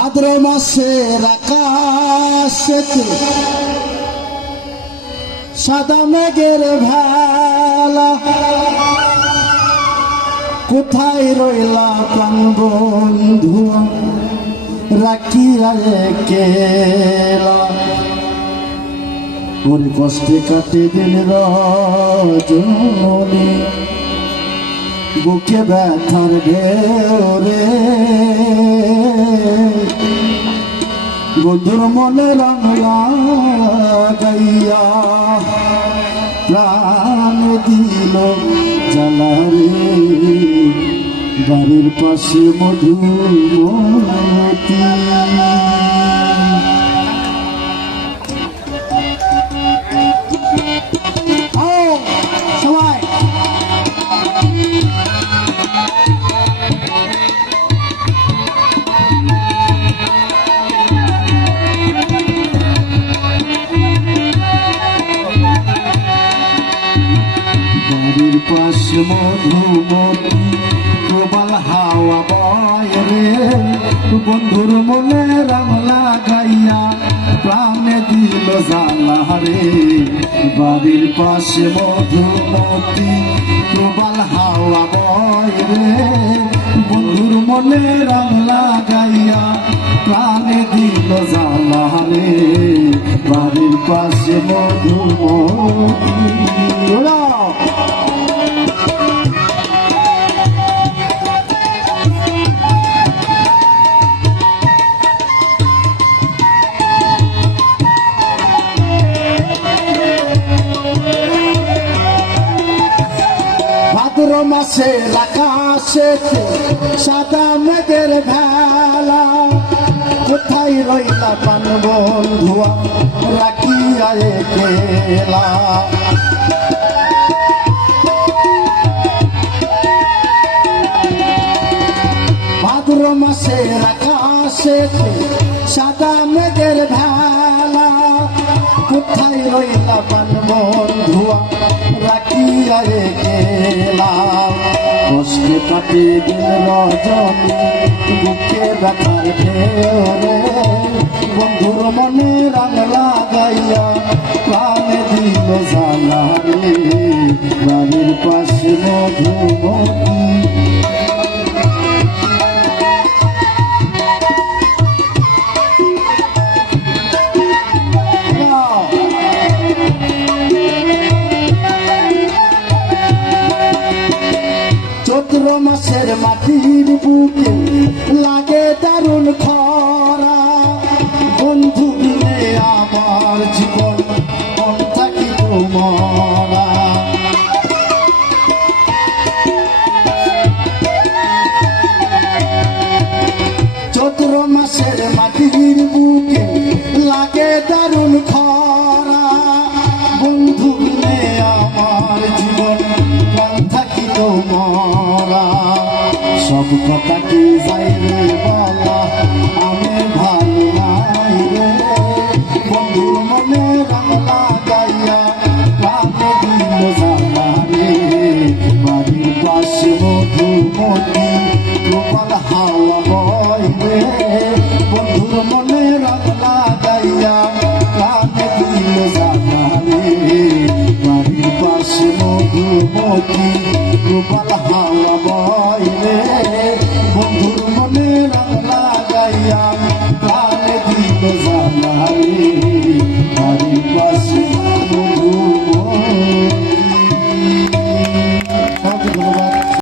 ভাদ্র মাসের আকাশেতে সাদা মেঘের ভেলা, কোথায় রইলা প্রাণ বন্ধু রাখিয়া একলা। ওর কষ্টে কাটে দিন রজনী, বুকে ব্যথার ঢেউ রে, বন্ধুর মনে রং লাগাইয়া প্রাণ দিল জ্বালা রে। বাড়ির পাশে মধুমতি, বাড়ির পাশে মধুমতি, প্রবল হাওয়া বয় রে, বন্ধুর মনে রং লাগাইয়া প্রাণে দিল জ্বালা রে। বাড়ির পাশে মধুমতি, প্রবল হাওয়া বয় রে, বন্ধুর মনে রং লাগাইয়া প্রাণে দিল জ্বালা রে। বাড়ির পাশে মধুমতি। ভাদ্র মাসের আকাশেতে সাদা মেঘের ভেলা, কোথায় রইলা প্রাণ বন্ধু রাখিয়া একলা। ভাদ্র মাসের আকাশেতে সাদা মেঘের ভেলা, কোথায় রইলা প্রাণ বন্ধু রাখিয়া একলা। কষ্টে কাটে দিন রজনী, বুকে ব্যথার ঢেউ রে, বন্ধুর মনে রং লাগাইয়া প্রাণে দিল জ্বালা রে। বাড়ির পাশে মধুমতি, চৈত্র মাসের মাটির বুকে লাগে দারুণ খরা, বন্ধু দিলে আমার জীবন মন থাকিত মরা। চৈত্র মাসের মাটির বুকে লাগে দারুণ খরা, বন্ধু দিলে আমার জীবন মন থাকিত মরা। সব কথা কি যাই রে বলা, আমি ভালো নাই রে, বন্ধুর মনে রং লাগাইয়া প্রাণে দিল জ্বালা রে। বাড়ির পাশে মধুমতি, প্রবল হাওয়া বয় রে, বন্ধুর মনে রং লাগাইয়া প্রাণে দিল জ্বালা রে। বাড়ির পাশে মধুমতি, প্রবল হাওয়া বয় রে, বন্ধুর মনে রং লাগাইয়া প্রাণে দিল জ্বালা রে। বাড়ির পাশে